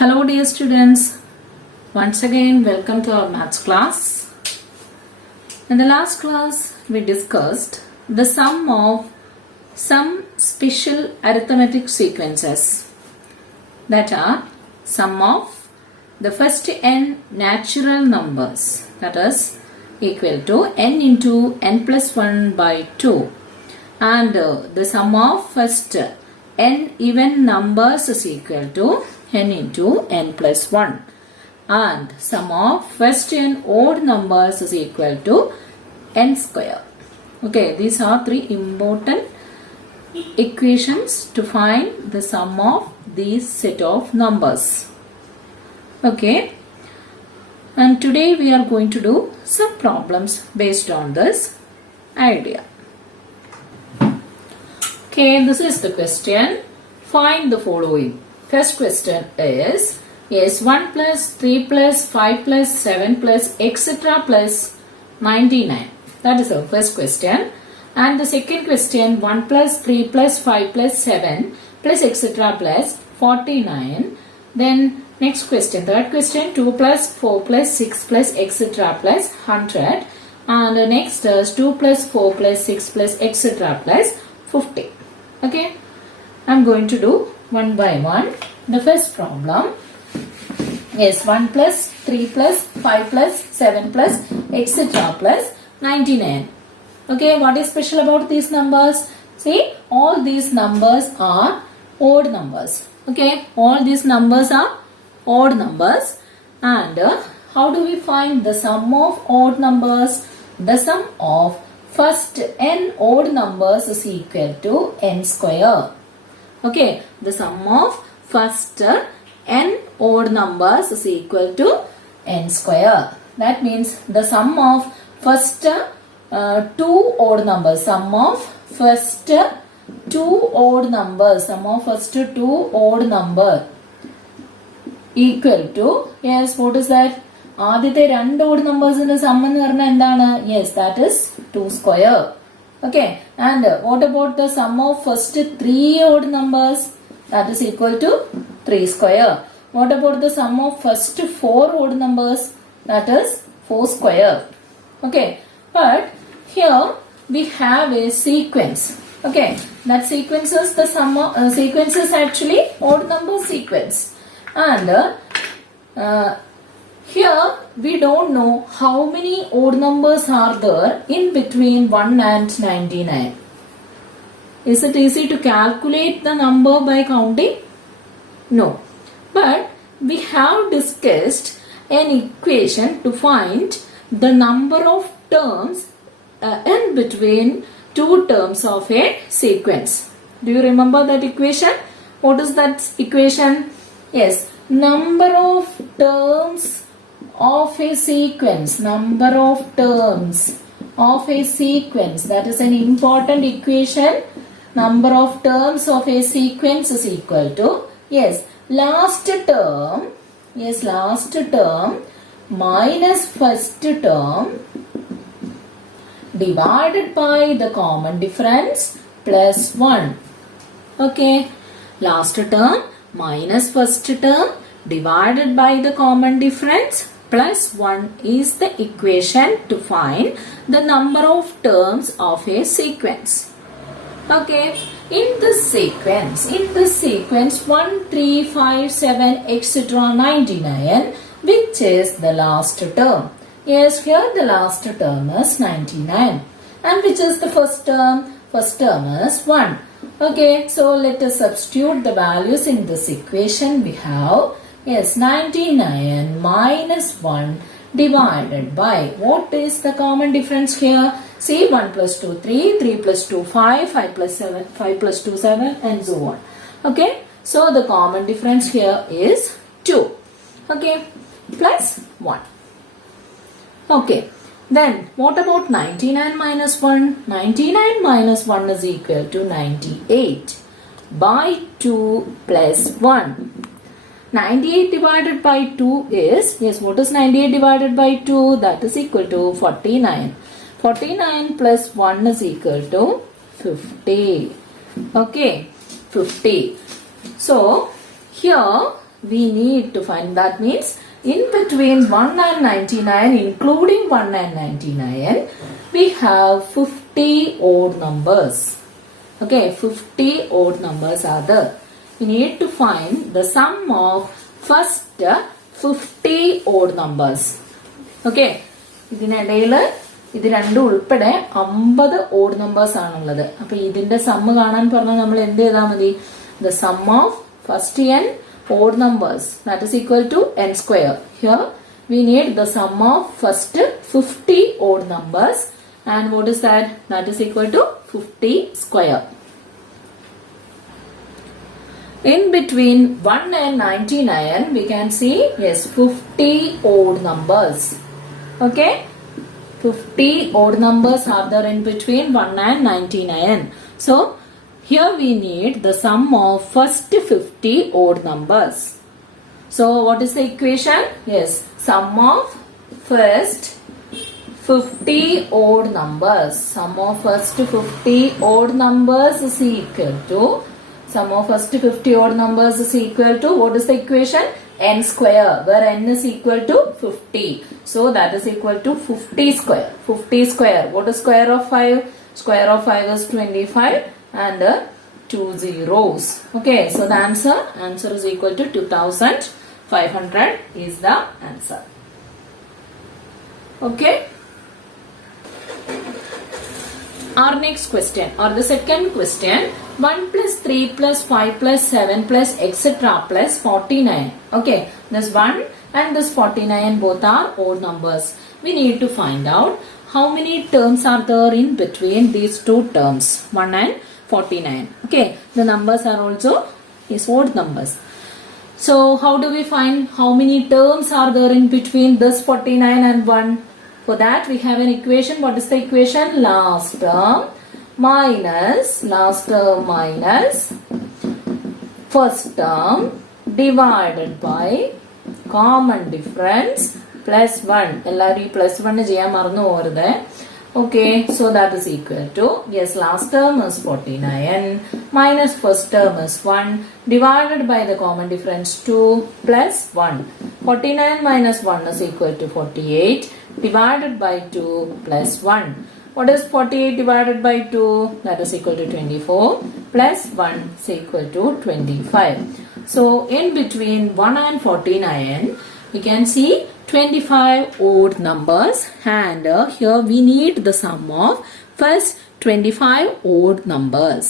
Hello dear students, once again welcome to our maths class. In the last class we discussed the sum of some special arithmetic sequences, that are sum of the first n natural numbers, that is equal to n into n plus 1 by 2, and the sum of first n even numbers is equal to n into n plus 1, and sum of first n odd numbers is equal to n square. Okay, these are three important equations to find the sum of these set of numbers. Okay, and today we are going to do some problems based on this idea. Okay, this is the question. Find the following. First question is 1 plus 3 plus 5 plus 7 plus etc. plus 99. That is our first question. And the second question, 1 plus 3 plus 5 plus 7 plus etc. plus 49. Then next question, third question, 2 plus 4 plus 6 plus etc. plus 100. And the next is 2 plus 4 plus 6 plus etc. plus 50. Okay, I am going to do one by one. The first problem is 1 plus 3 plus 5 plus 7 plus etc. plus 99. Okay, what is special about these numbers? See, all these numbers are odd numbers. Okay, all these numbers are odd numbers. And how do we find the sum of odd numbers? The sum of first n odd numbers is equal to n square. Okay, the sum of first n odd numbers is equal to n square. That means the sum of first two odd numbers, sum of first two odd numbers, sum of first two odd number equal to, yes, what is that? ആദ്യത്തെ രണ്ട് odd നമ്പേഴ്സിന്റെ some എന്ന് പറഞ്ഞാൽ എന്താണ്? Yes, that is 2 square. Okay, and what about the sum of first three odd numbers? That is equal to 3 square. What about the sum of first four odd numbers? That is 4 square. Okay, but here we have a sequence. Okay, that sequence is the sum of sequence is actually odd number sequence, and here we don't know how many odd numbers are there in between 1 and 99. Is it easy to calculate the number by counting? No. But we have discussed an equation to find the number of terms in between two terms of a sequence. Do you remember that equation? What is that equation? Yes, number of terms of a sequence, number of terms of a sequence, that is an important equation. Number of terms of a sequence is equal to, yes, last term, yes, last term minus first term divided by the common difference plus 1. Okay, last term minus first term divided by the common difference plus 1 is the equation to find the number of terms of a sequence. Okay, in this sequence 1, 3, 5, 7, etc. 99, which is the last term? Yes, here the last term is 99. And which is the first term? First term is 1. Okay, so let us substitute the values in this equation. We have, yes, 99 minus 1 divided by, what is the common difference here? See, 1 plus 2, 3, 3 plus 2, 5, 5 plus 7, 5 plus 2, 7, and so on. Okay, so the common difference here is 2. Okay, plus 1. Okay, then what about 99 minus 1? 99 minus 1 is equal to 98 by 2 plus 1. 98 divided by 2 is, yes, what is 98 divided by 2? That is equal to 49. 49 plus 1 is equal to 50. Okay, 50. So, here we need to find, that means in between 1 and 99, including 1 and 99, we have 50 odd numbers. Okay, 50 odd numbers are there. We need to find the sum of first 50 odd numbers. Okay, ഇതിനിടയിൽ ഇത് രണ്ടും ഉൾപ്പെടെ 50 odd numbers ആണുള്ളത്. അപ്പൊ ഇതിന്റെ sum കാണാൻ പറഞ്ഞാൽ നമ്മൾ എന്ത് ചെയ്താൽ മതി? The sum of first n odd numbers, that is equal to n square. Here we need the sum of first 50 odd numbers, and what is that? That is equal to 50 square. In between 1 and 99, we can see, yes, 50 odd numbers. Okay, 50 odd numbers are there in between 1 and 99. So here we need the sum of first 50 odd numbers. So what is the equation? Yes, sum of first 50 odd numbers. Sum of first 50 odd numbers is equal to, sum of first 50 odd numbers is equal to, what is the equation? N square, where n is equal to 50. So that is equal to 50 square. 50 square. What is square of 5? Square of 5 is 25 and 2 zeros. Okay, so the answer is equal to 2500 is the answer. Okay. Our next question, or the second question, 1 plus 3 plus 5 plus 7 plus etc. plus 49. Okay, this 1 and this 49 both are odd numbers. We need to find out how many terms are there in between these two terms, 1 and 49. Okay, the numbers are also is odd numbers. So how do we find how many terms are there in between this 49 and 1? For that we have an equation. What is the equation? Last term minus first term divided by common difference plus 1. എല്ലാവരും ഈ plus 1 ചെയ്യാൻ മറന്നു പോകരുത്. Okay, so that is equal to, yes, last term is 49 minus first term is 1 divided by the common difference 2 plus 1. 49 minus 1 is equal to 48 divided by 2 plus 1. What is 48 divided by 2? That is equal to 24 plus 1 is equal to 25. So in between 1 and 49, we can see 25 odd numbers, and here we need the sum of first 25 odd numbers.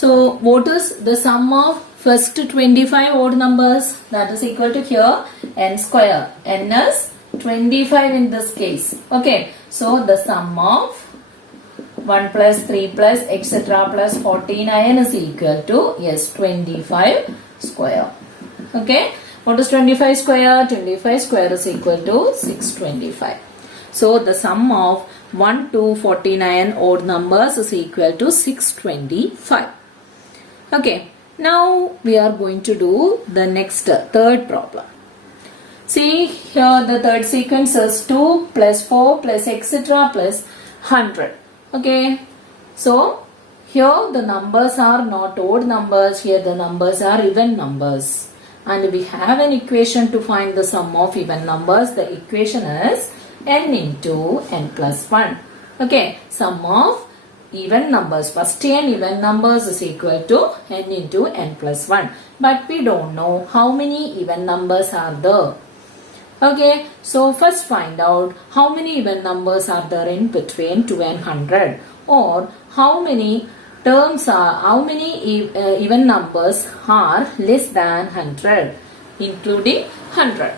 So what is the sum of first 25 odd numbers? That is equal to here n square. N is 25 in this case. Okay, so the sum of 1 plus 3 plus etc. plus 49 is equal to, yes, 25 square. Okay, what is 25 square? 25 square is equal to 625. So the sum of 1 to 49 odd numbers is equal to 625. Okay, now we are going to do the next third problem. See here, the third sequence is 2 plus 4 plus etc. plus 100. Okay, so here the numbers are not odd numbers, here the numbers are even numbers, and we have an equation to find the sum of even numbers. The equation is n into n plus 1. Okay, sum of even numbers, first n even numbers is equal to n into n plus 1, but we don't know how many even numbers are there. Okay, so first find out how many even numbers are there in between 2 and 100, or how many terms are, how many even numbers are less than 100, including 100.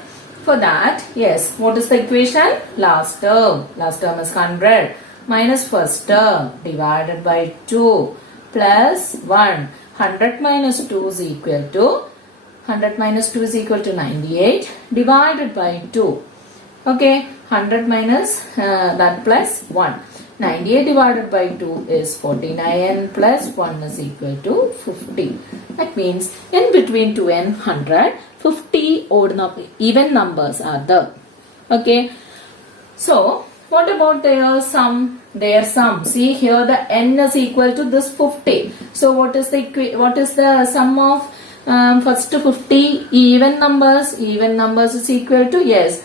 For that, yes, what is the equation? Last term is 100 minus first term divided by 2 plus 1. 100 minus 2 is equal to, 100 minus 2 is equal to 98 divided by 2. Okay, 100 minus that plus 1. 98 divided by 2 is 49 plus 1 is equal to 50. That means in between 2 and 100, 50 odd even numbers are there. Okay, so what about their sum? Their sum. See here, the n is equal to this 50. So what is the sum of First 50 even numbers is equal to, yes,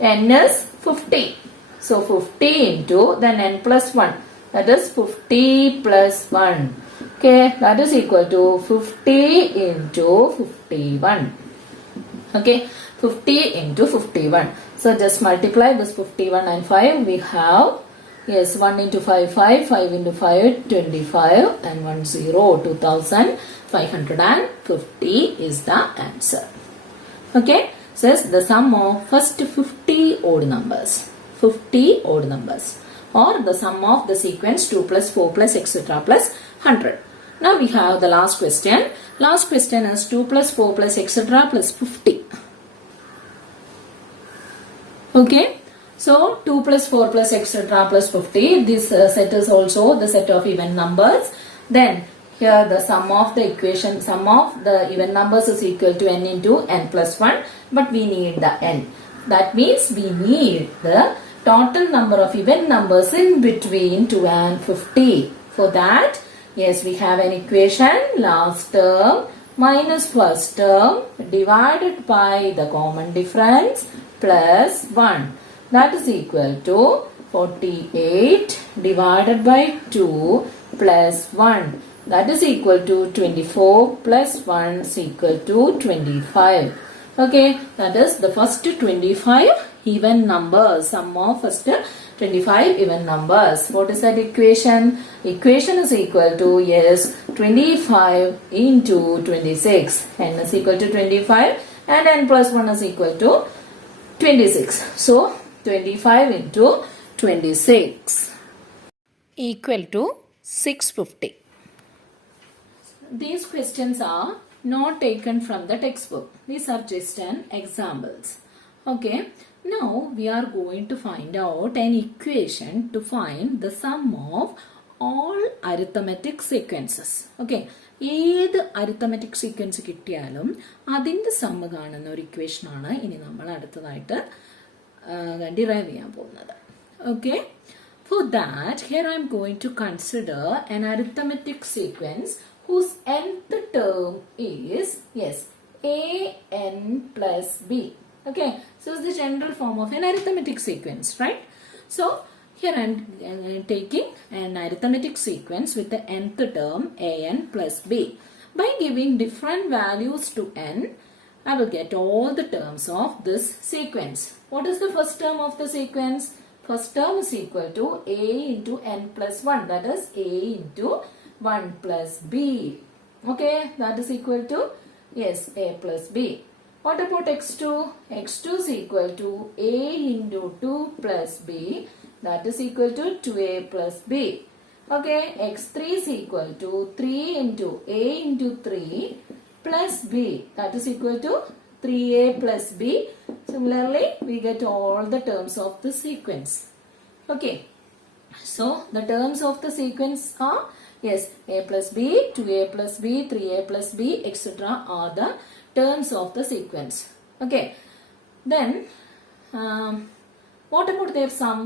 n is 50. So 50 into then n plus 1, that is 50 plus 1. Okay, that is equal to 50 into 51. Okay, 50 into 51. So just multiply this 51 and 5. We have, yes, 1 into 5, 5, 5 into 5, 25, and 1 0, 2550 is the answer. Okay, says the sum of first 50 odd numbers. 50 odd numbers, or the sum of the sequence 2 plus 4 plus etc. plus 100. Now we have the last question. Last question is 2 plus 4 plus etc. plus 50. Okay, so 2 plus 4 plus etc. plus 50. This set is also the set of even numbers. Then here the sum of the equation, sum of the even numbers is equal to n into n plus 1. But we need the n. That means we need the total number of even numbers in between 2 and 50. For that, yes, we have an equation, last term minus first term divided by the common difference plus 1. That is equal to 48 divided by 2 plus 1. That is equal to 24 plus 1 is equal to 25. Okay, that is the first 25 even numbers, sum of first 25 even numbers. What is that equation? Equation is equal to, yes, 25 into 26. N is equal to 25 and n plus 1 is equal to 26. So 25 into 26 equal to 650. These questions are not taken from the textbook. These are just an examples. Okay. Now we are going to find out an equation to find the sum of all arithmetic sequences. Okay. ഏത് arithmetic sequence കിട്ടിയാലും അതിൻ്റെ sum കാണുന്ന ഒരു ഇക്വേഷനാണ് ഇനി നമ്മൾ അടുത്തതായിട്ട് derive ചെയ്യാൻ പോകുന്നത്. Okay, for that here I am going to consider an arithmetic sequence whose nth term is, yes, an plus b. Okay, so it's the general form of an arithmetic sequence, right? So here I am taking an arithmetic sequence with the nth term an plus b. By giving different values to n, I will get all the terms of this sequence. What is the first term of the sequence? First term is equal to a into n plus 1, that is a into 1 plus b. Okay, that is equal to, yes, a plus b. What about x2? x2 is equal to a into 2 plus b, that is equal to 2a plus b. Okay, x3 is equal to 3 into a into 3 plus b, that is equal to 3a plus b. Similarly, we get all the terms of the sequence. Okay, so the terms of the sequence are, yes, a plus b, 2a plus b, 3a plus b, etc. are the terms of the sequence. Okay, then what about their sum?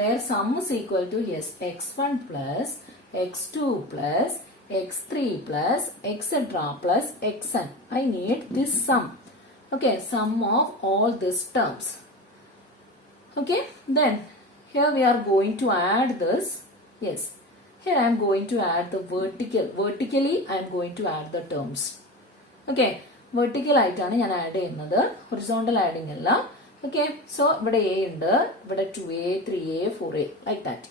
Their sum is equal to, yes, x1 plus x2 plus x3 plus etc. plus xn. I need this sum. Okay, sum of all these terms. Okay, then here we are going to add this. Yes, here I am going to add the vertically I am going to add the terms. Okay, vertical ആയിട്ടാണ് ഞാൻ add ചെയ്യുന്നത്, horizontal adding അല്ല. Okay, so ഇവിടെ a ഉണ്ട്, ഇവിടെ 2a, 3a, 4a, like that.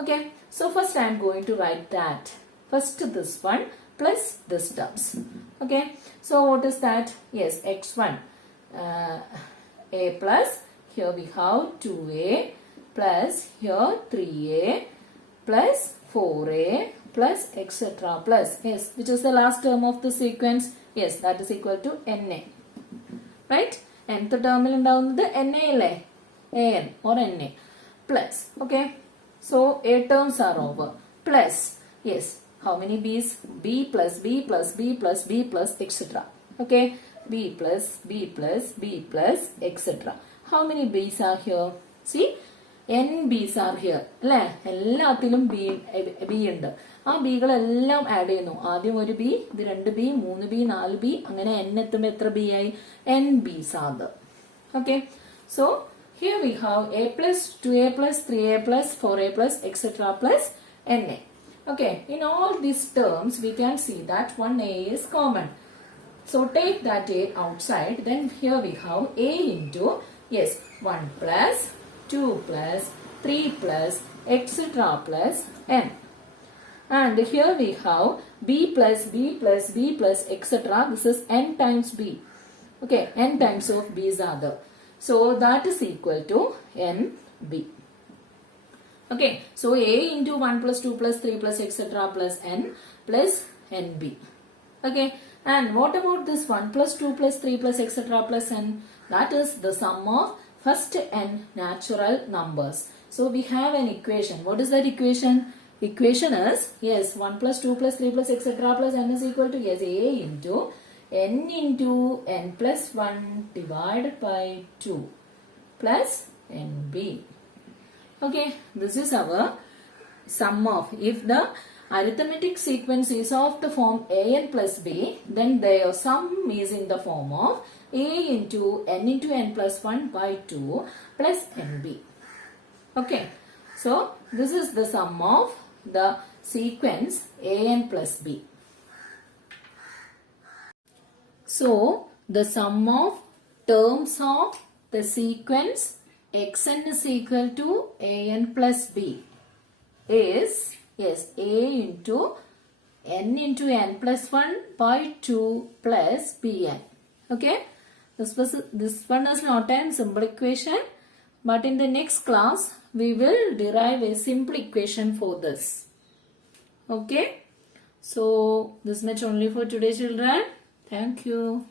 Okay, so first I am going to write that. First this one plus this terms. Okay, so what is that? Yes, x1 a plus, here we have 2a plus here 3a plus 4a plus etc. plus, yes, which is the last term of the sequence. Yes, that is equal to na. Right? Nth term il undavunathu na alle, an or na plus. Okay, so a terms are over plus, yes, how many b's? b plus b plus b plus b plus etc. Okay, b plus b plus b plus etc. How many b's are here? See, n b's are here അല്ലെ എല്ലാത്തിലും b ഉണ്ട് ആ ബികളെല്ലാം add ചെയ്യുന്നു ആദ്യം ഒരു B ഇത് 2b 3b 4b അങ്ങനെ n എത്തുമ്പോൾ എത്ര ബി ആയി n b's are there okay so here we have a plus 2a plus 3a plus 4a plus etc plus na okay in all these terms we can see that one a is common so take that a outside then here we have a into yes 1 plus 2 plus 3 plus etc plus n and here we have b plus b plus b plus etc this is n times b okay n times of b's are there so that is equal to nb okay so a into 1 plus 2 plus 3 plus etc plus n plus nb okay and what about this 1 plus 2 plus 3 plus etc plus n that is the sum of first n natural numbers so we have an equation what is that equation equation is yes 1 plus 2 plus 3 plus etc plus n is equal to yes a into n plus 1 divided by 2 plus nb okay this is our sum of if the arithmetic sequence is of the form an plus b then their sum is in the form of a into n plus 1 by 2 plus nb okay so this is the sum of the sequence an plus b so the sum of terms of the sequence xn is equal to an plus b is yes a into n plus 1 by 2 plus bn okay this one is not a simple equation but in the next class we will derive a simple equation for this okay so this much only for today children thank you